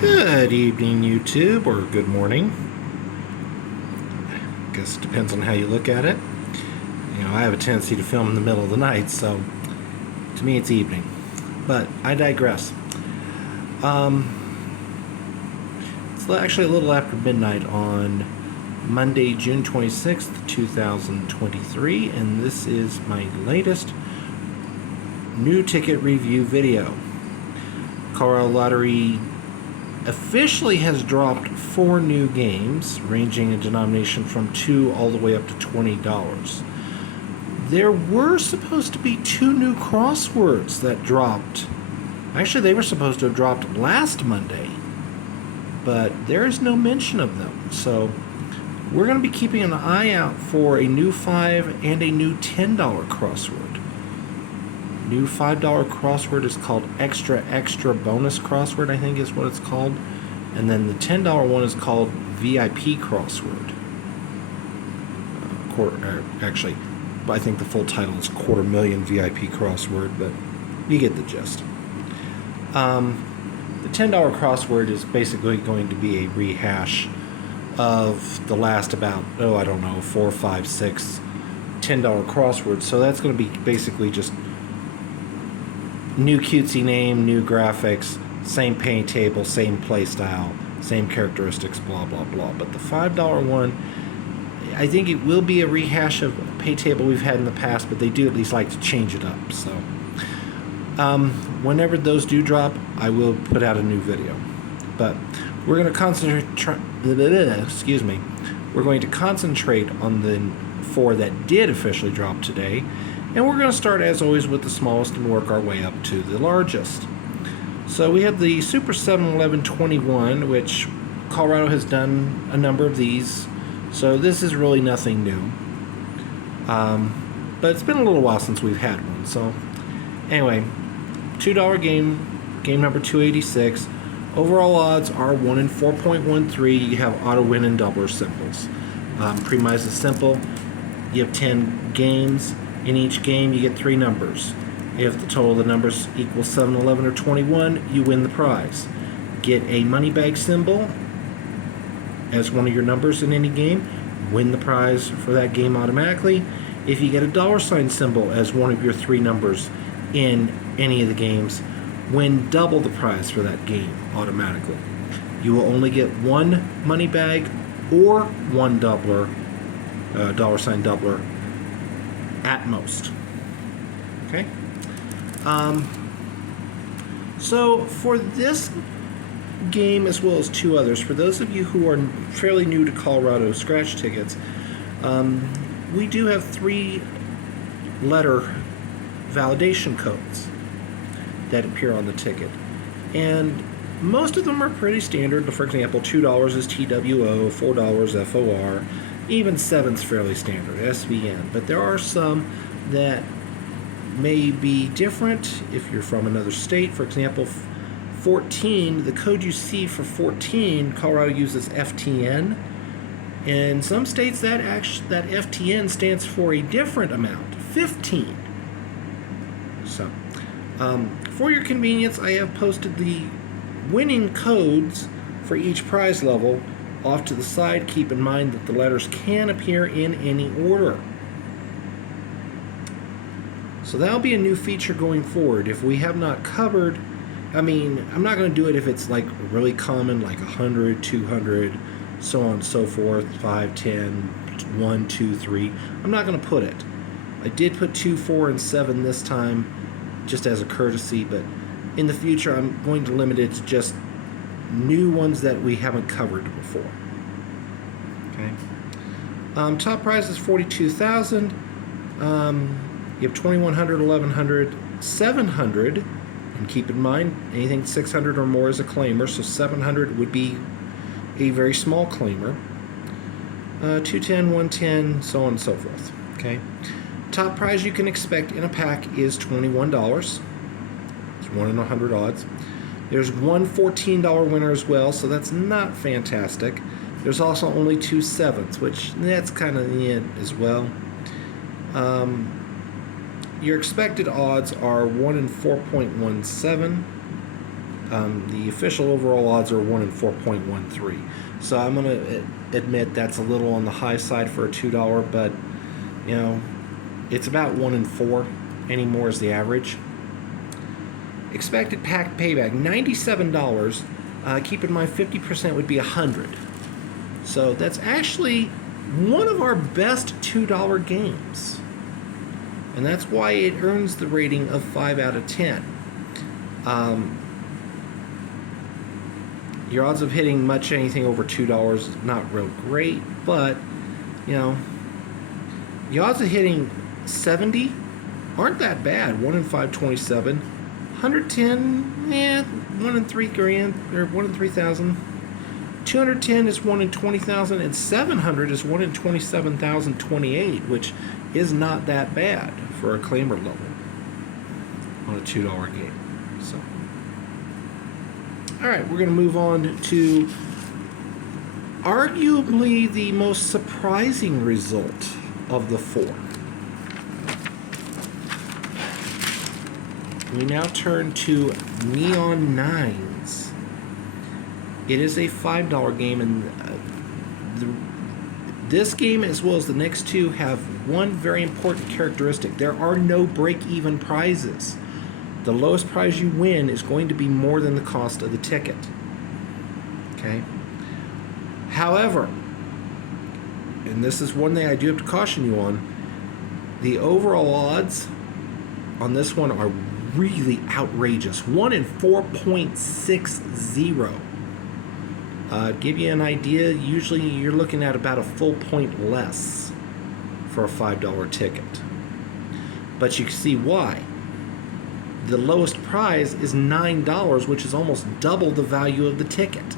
Good evening, YouTube, or good morning. I guess it depends on how you look at it. I have a tendency to film in the middle of the night, so to me it's evening. But I digress. It's actually a little after midnight on Monday, June 26th, 2023, and this is my latest new ticket review video. Colorado Lottery officially has dropped 4 new games, ranging in denomination from $2 all the way up to $20. There were supposed to be 2 new crosswords that dropped. Actually, they were supposed to have dropped last Monday, but there is no mention of them. So we're going to be keeping an eye out for a new $5 and a new $10 crossword. New $5 crossword is called Extra Bonus Crossword, I think is what it's called. And then the $10 one is called VIP Crossword. Actually, I think the full title is $250,000 VIP Crossword, but you get the gist. The $10 crossword is basically going to be a rehash of the last about, 4, 5, 6 $10 crosswords. So that's going to be basically just new cutesy name, new graphics, same paint table, same play style, same characteristics, blah, blah, blah. But the $5 one, I think it will be a rehash of a pay table we've had in the past, but they do at least like to change it up. So whenever those do drop, I will put out a new video. But we're going to We're going to concentrate on the 4 that did officially drop today. And we're going to start, as always, with the smallest and work our way up to the largest. So we have the Super 7-Eleven-21, which Colorado has done a number of these. So this is really nothing new. But it's been a little while since we've had one. So anyway, $2 game number 286. Overall odds are 1 in 4.13. You have auto win and doubler symbols. Premise is simple. You have 10 games. In each game, you get 3 numbers. If the total of the numbers equals 7, 11, or 21, you win the prize. Get a money bag symbol as one of your numbers in any game, win the prize for that game automatically. If you get a $ symbol as one of your 3 numbers in any of the games, win double the prize for that game automatically. You will only get 1 money bag or 1 doubler, $ doubler, at most. Okay? So for this game, as well as 2 others, for those of you who are fairly new to Colorado scratch tickets, we do have 3-letter validation codes that appear on the ticket. And most of them are pretty standard. For example, $2 is TWO, $4 FOR, even 7's fairly standard, SVN. But there are some that may be different if you're from another state. For example, 14, the code you see for 14, Colorado uses FTN. In some states, that FTN stands for a different amount, 15. So, for your convenience, I have posted the winning codes for each prize level off to the side. Keep in mind that the letters can appear in any order. So that'll be a new feature going forward. If we have not covered, I'm not going to do it if it's like really common, like 100, 200, so on and so forth, 5, 10, 1, 2, 3. I'm not going to put it. I did put 2, 4, and 7 this time, just as a courtesy, but in the future I'm going to limit it to just new ones that we haven't covered before. Okay. Top prize is $42,000. You have 2,100, 1,100, 700, and keep in mind anything 600 or more is a claimer, so 700 would be a very small claimer. 210, 110, so on and so forth. Okay. Top prize you can expect in a pack is $21. It's 1 in 100 odds. There's one $14 winner as well, so that's not fantastic. There's also only 2 7s, which that's kind of the end as well. Your expected odds are 1 in 4.17. The official overall odds are 1 in 4.13. So I'm going to admit that's a little on the high side for a $2, but you know, it's about 1 in 4 anymore is the average. Expected pack payback, $97. Keep in mind 50% would be $100. So that's actually one of our best $2 games. And that's why it earns the rating of 5 out of 10. Your odds of hitting much anything over $2 is not real great, but you know, the odds of hitting 70 aren't that bad. 1 in 527. 110, 1 in 3 grand, or 1 in 3,000. 210 is 1 in 20,000, and 700 is 1 in 27,028, which is not that bad for a claimer level on a $2 game. So, all right, we're going to move on to arguably the most surprising result of the 4. We now turn to Neon Nines. It is a $5 game, and this game, as well as the next two, have one very important characteristic. There are no break-even prizes. The lowest prize you win is going to be more than the cost of the ticket. Okay? However, and this is one thing I do have to caution you on, the overall odds on this one are really outrageous. 1 in 4.60. Give you an idea, usually you're looking at about a full point less for a $5 ticket. But you can see why. The lowest prize is $9, which is almost double the value of the ticket.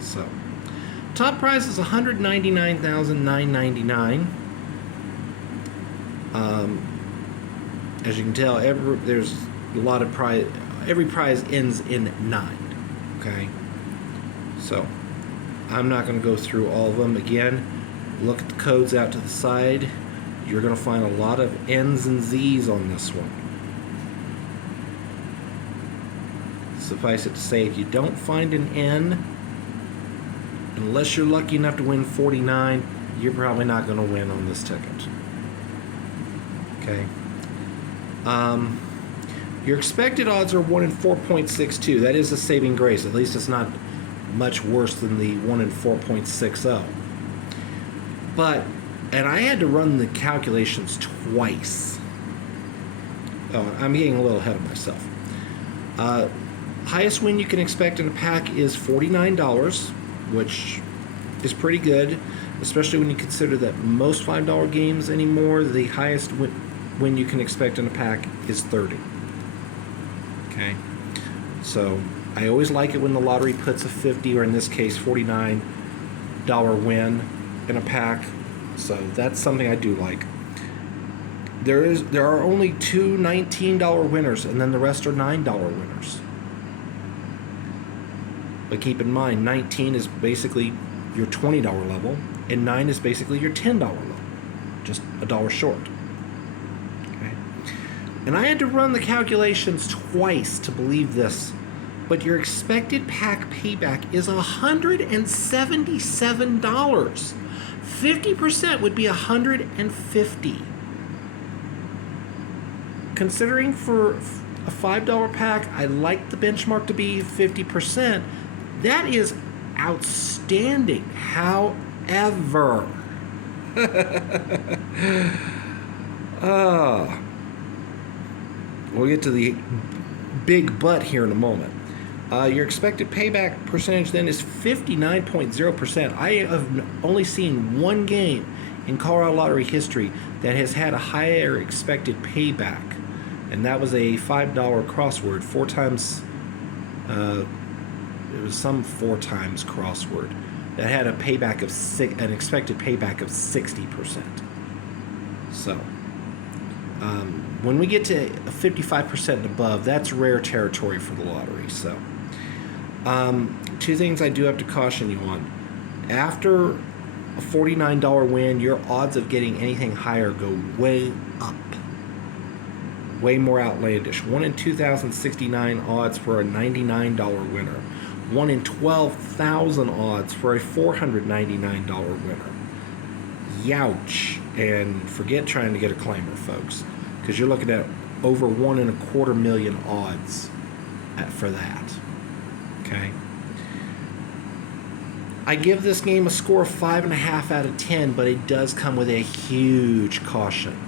So, top prize is $199,999. As you can tell, there's a lot of prize. Every prize ends in 9. Okay, so I'm not going to go through all of them again. Look at the codes out to the side. You're going to find a lot of N's and Z's on this one. Suffice it to say, if you don't find an N, unless you're lucky enough to win 49, you're probably not going to win on this ticket. Okay. Your expected odds are 1 in 4.62. That is a saving grace. At least it's not much worse than the 1 in 4.60. But, and I had to run the calculations twice. Oh, I'm getting a little ahead of myself. Highest win you can expect in a pack is $49, which is pretty good, especially when you consider that most $5 games anymore, the highest win you can expect in a pack is 30. Okay, so I always like it when the lottery puts a 50, or in this case $49 win in a pack. So that's something I do like. There are only 2 $19 winners, and then the rest are $9 winners. But keep in mind, 19 is basically your $20 level, and 9 is basically your $10 level, just $1 short. And I had to run the calculations twice to believe this, but your expected pack payback is $177. 50% would be $150. Considering for a $5 pack, I like the benchmark to be 50%. That is outstanding. However, we'll get to the big but here in a moment. Your expected payback percentage then is 59.0%. I have only seen one game in Colorado Lottery history that has had a higher expected payback, and that was a $5 crossword. 4 times, it was some 4 times crossword that had a payback of an expected payback of 60%. So, when we get to 55% and above, that's rare territory for the lottery. So, 2 things I do have to caution you on. After a $49 win, your odds of getting anything higher go way up. way more outlandish. 1 in 2,069 odds for a $99 winner. 1 in 12,000 odds for a $499 winner. Youch. And forget trying to get a claimer, folks, because you're looking at over 1.25 million odds for that. Okay. I give this game a score of 5.5 out of 10, but it does come with a huge caution.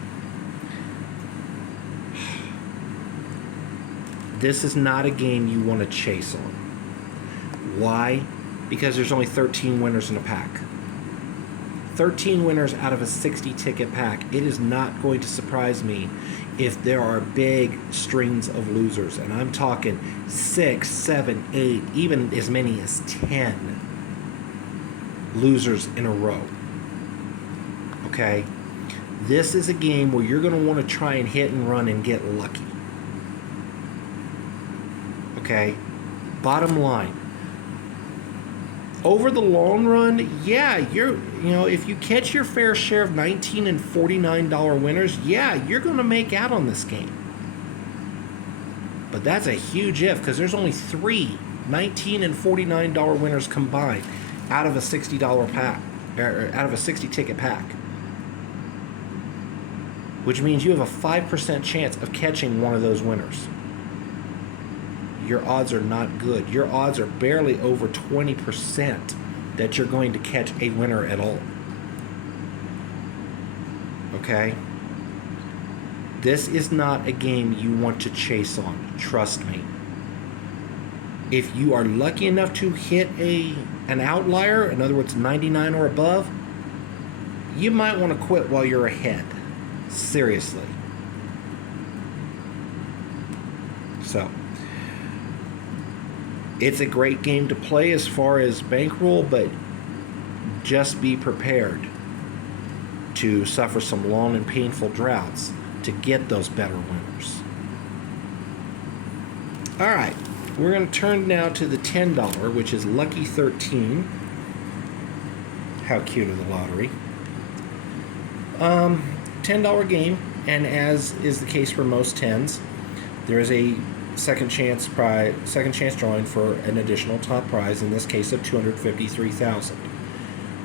This is not a game you want to chase on. Why? Because there's only 13 winners in a pack. 13 winners out of a 60-ticket pack. It is not going to surprise me if there are big strings of losers. And I'm talking 6, 7, 8, even as many as 10 losers in a row. Okay? This is a game where you're going to want to try and hit and run and get lucky. Okay? Bottom line. Over the long run, yeah, if you catch your fair share of $19 and $49 winners, yeah, you're going to make out on this game. But that's a huge if, because there's only 3 $19 and $49 winners combined out of a $60 pack, or out of a 60-ticket pack. Which means you have a 5% chance of catching one of those winners. Your odds are not good. Your odds are barely over 20% that you're going to catch a winner at all. Okay? This is not a game you want to chase on. Trust me. If you are lucky enough to hit an outlier, in other words 99 or above, you might want to quit while you're ahead. Seriously. So, it's a great game to play as far as bankroll, but just be prepared to suffer some long and painful droughts to get those better winners. All right, we're going to turn now to the $10, which is Lucky 13. How cute of the lottery. $10 game, and as is the case for most 10s, there is a second chance drawing for an additional top prize, in this case of $253,000.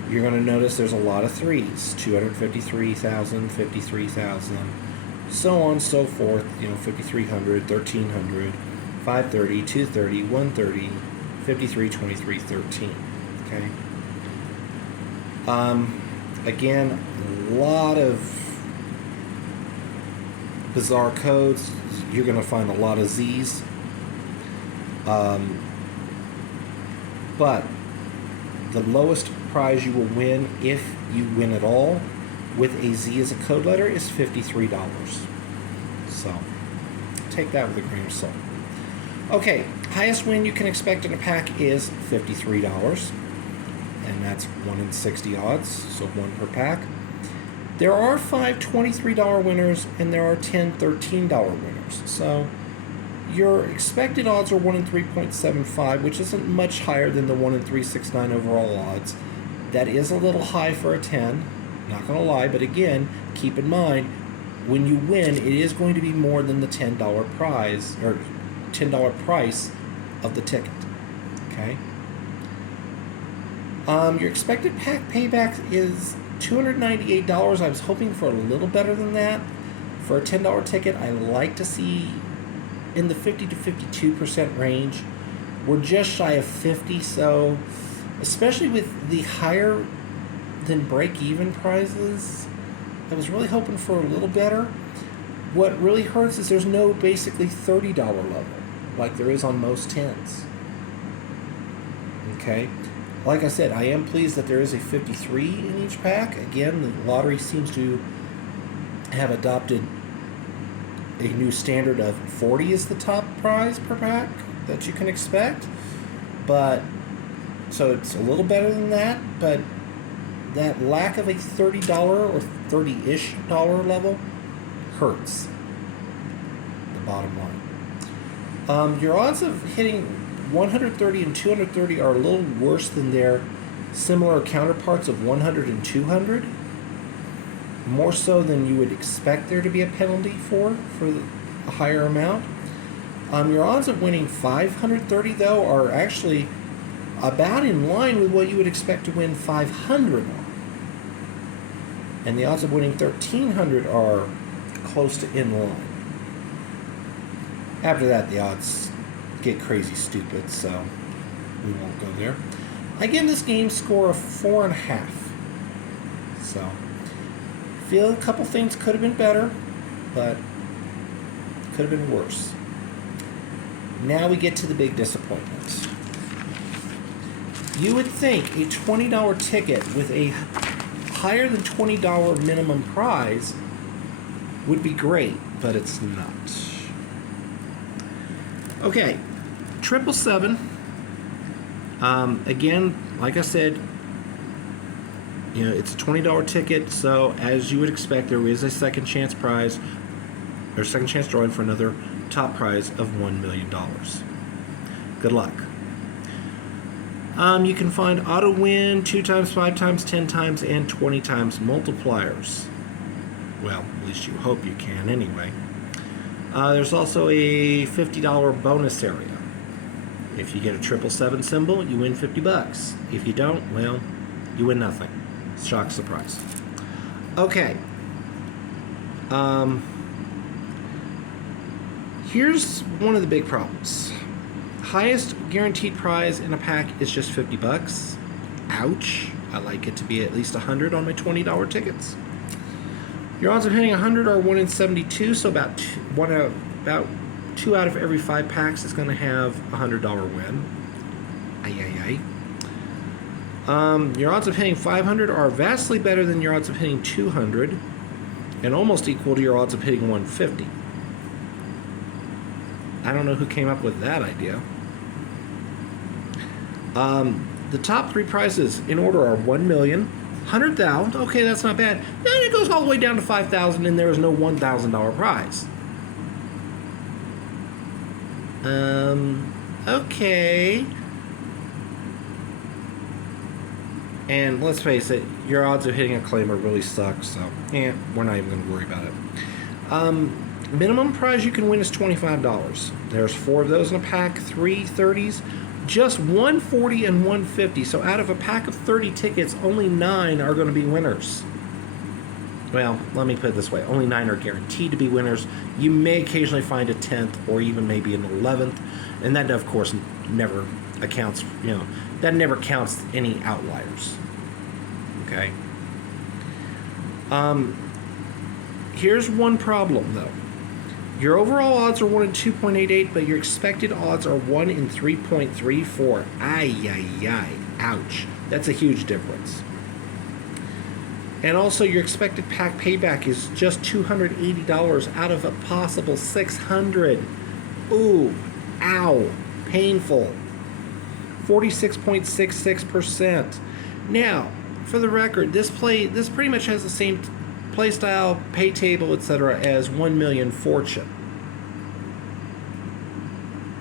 You're going to notice there's a lot of threes, $253,000, $53,000, so on and so forth, $5,300, $1,300, $530, $230, $130, $53, $23, $13. Okay. Again, a lot of bizarre codes. You're going to find a lot of Z's. But the lowest prize you will win, if you win at all, with a Z as a code letter is $53. So, take that with a grain of salt. Okay, highest win you can expect in a pack is $53. And that's 1 in 60 odds, so 1 per pack. There are 5 $23 winners, and there are 10 $13 winners. So your expected odds are 1 in 3.75, which isn't much higher than the 1 in 369 overall odds. That is a little high for a 10, not going to lie, but again, keep in mind, when you win, it is going to be more than the $10 prize, or $10 price of the ticket. Okay? Your expected pack payback is $298. I was hoping for a little better than that. For a $10 ticket, I like to see in the 50 to 52% range. We're just shy of 50, so especially with the higher than break-even prizes, I was really hoping for a little better. What really hurts is there's no basically $30 level like there is on most 10s. Okay? Like I said, I am pleased that there is a 53 in each pack. Again, the lottery seems to have adopted a new standard of 40 is the top prize per pack that you can expect. But, so it's a little better than that, but that lack of a $30 or $30-ish level hurts the bottom line. Your odds of hitting 130 and 230 are a little worse than their similar counterparts of 100 and 200. More so than you would expect there to be a penalty for a higher amount. Your odds of winning 530 though are actually about in line with what you would expect to win 500 on. And the odds of winning 1300 are close to in line. After that, the odds get crazy stupid, so we won't go there. I give this game score of 4.5. So, feel a couple things could have been better, but could have been worse. Now we get to the big disappointments. You would think a $20 ticket with a higher than $20 minimum prize would be great, but it's not. Okay, 777. Again, like I said, it's a $20 ticket, so as you would expect, there is a second chance prize, or second chance drawing for another top prize of $1 million. Good luck. You can find auto win 2 times, 5 times, 10 times, and 20 times multipliers. Well, at least you hope you can anyway. There's also a $50 bonus area. If you get a 777 symbol, you win $50. If you don't, well, you win nothing. Shock surprise. Okay. Here's one of the big problems. Highest guaranteed prize in a pack is just $50. Ouch. I like it to be at least 100 on my $20 tickets. Your odds of hitting 100 are 1 in 72, so about 2 out of every 5 packs is going to have a $100 win. Your odds of hitting 500 are vastly better than your odds of hitting 200, and almost equal to your odds of hitting 150. I don't know who came up with that idea. The top 3 prizes in order are 1 million, 100,000. Okay, that's not bad. Then it goes all the way down to 5,000, and there is no $1,000 prize. Okay. And let's face it, your odds of hitting a claimer really suck, so we're not even going to worry about it. Minimum prize you can win is $25. There's 4 of those in a pack, 3 30s, just 140 and 150. So out of a pack of 30 tickets, only 9 are going to be winners. Well, let me put it this way. Only 9 are guaranteed to be winners. You may occasionally find a 10th or even maybe an 11th. And that, of course, never accounts, that never counts any outliers. Okay? Here's one problem, though. Your overall odds are 1 in 2.88, but your expected odds are 1 in 3.34. Ouch. That's a huge difference. And also, your expected pack payback is just $280 out of a possible $600. Ooh, ow, painful. 46.66%. Now, for the record, this pretty much has the same play style, pay table, etc. as 1 Million Fortune.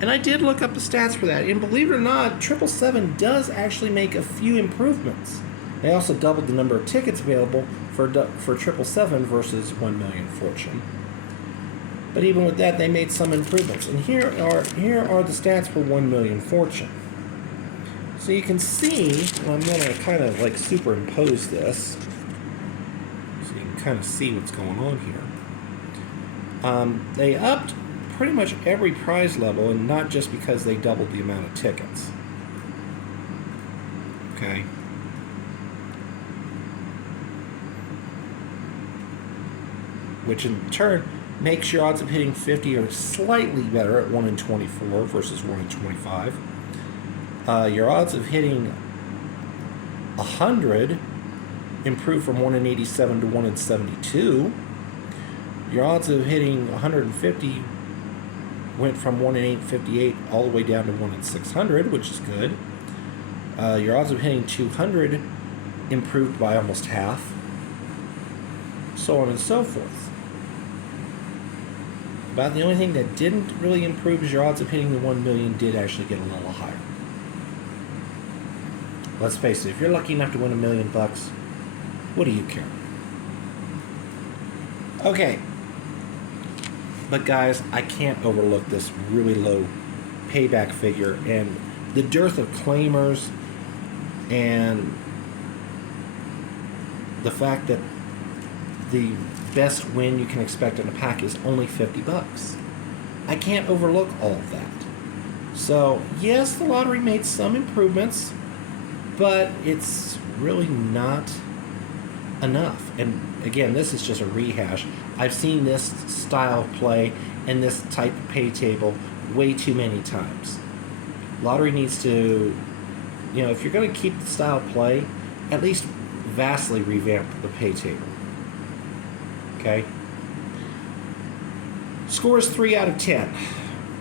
And I did look up the stats for that, and believe it or not, 777 does actually make a few improvements. They also doubled the number of tickets available for 777 versus 1 Million Fortune. But even with that, they made some improvements. And here are the stats for 1 Million Fortune. So you can see, I'm going to kind of like superimpose this, so you can kind of see what's going on here. They upped pretty much every prize level, and not just because they doubled the amount of tickets. Okay. Which in turn makes your odds of hitting 50 or slightly better at 1 in 24 versus 1 in 25. Your odds of hitting 100 improved from 1 in 87 to 1 in 72. Your odds of hitting 150 went from 1 in 858 all the way down to 1 in 600, which is good. Your odds of hitting 200 improved by almost half. So on and so forth. About the only thing that didn't really improve is your odds of hitting the 1 million did actually get a little higher. Let's face it, if you're lucky enough to win $1 million, what do you care? Okay. But guys, I can't overlook this really low payback figure and the dearth of claimers and the fact that the best win you can expect in a pack is only $50. I can't overlook all of that. So, yes, the lottery made some improvements, but it's really not enough. And again, this is just a rehash. I've seen this style play and this type of pay table way too many times. Lottery needs to, if you're going to keep the style play, at least vastly revamp the pay table. Okay? Score is 3 out of 10.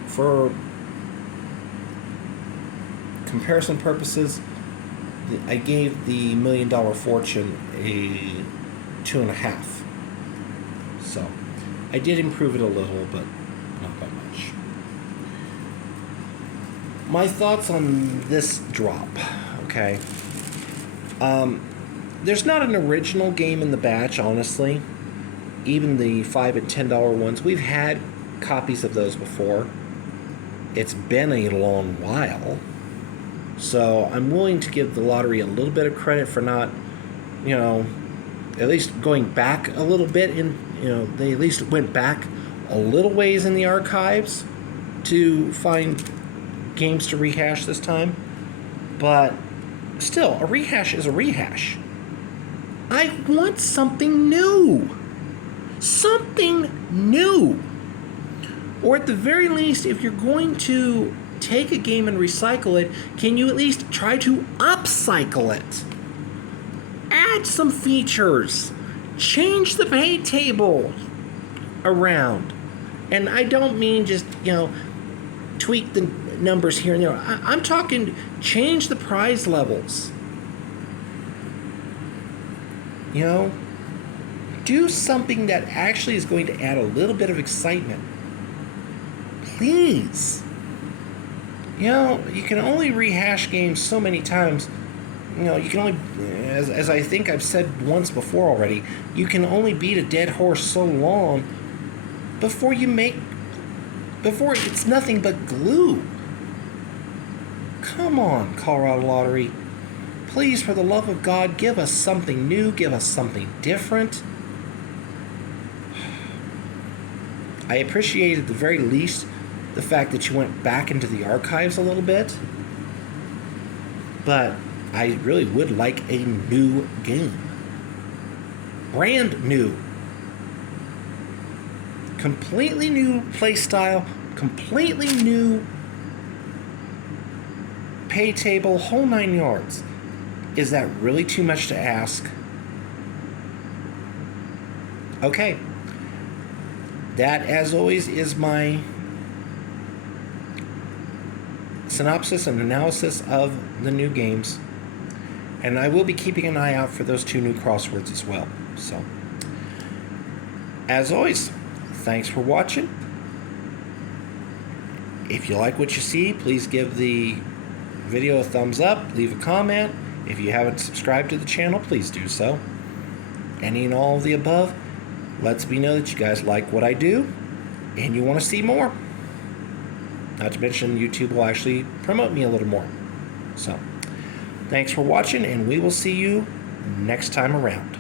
For comparison purposes, I gave the $1 Million Fortune a 2.5. So, I did improve it a little, but not by much. My thoughts on this drop, okay? There's not an original game in the batch, honestly. Even the $5 and $10 ones, we've had copies of those before. It's been a long while. So I'm willing to give the lottery a little bit of credit for not, at least going back a little bit they at least went back a little ways in the archives to find games to rehash this time. But still, a rehash is a rehash. I want something new. Something new. Or at the very least, if you're going to take a game and recycle it, can you at least try to upcycle it? Add some features. Change the pay table around. And I don't mean just, tweak the numbers here and there. I'm talking change the prize levels. Do something that actually is going to add a little bit of excitement. Please. You can only rehash games so many times. You can only, as I think I've said once before already, you can only beat a dead horse so long before it's nothing but glue. Come on, Colorado Lottery. Please, for the love of God, give us something new, give us something different. I appreciate at the very least the fact that you went back into the archives a little bit. But I really would like a new game. Brand new. Completely new play style, completely new pay table, whole 9 yards. Is that really too much to ask? Okay. That, as always, is my synopsis and analysis of the new games. And I will be keeping an eye out for those 2 new crosswords as well. So, as always, thanks for watching. If you like what you see, please give the video a thumbs up, leave a comment. If you haven't subscribed to the channel, please do so. Any and all of the above lets me know that you guys like what I do and you want to see more. Not to mention, YouTube will actually promote me a little more. So, thanks for watching, and we will see you next time around.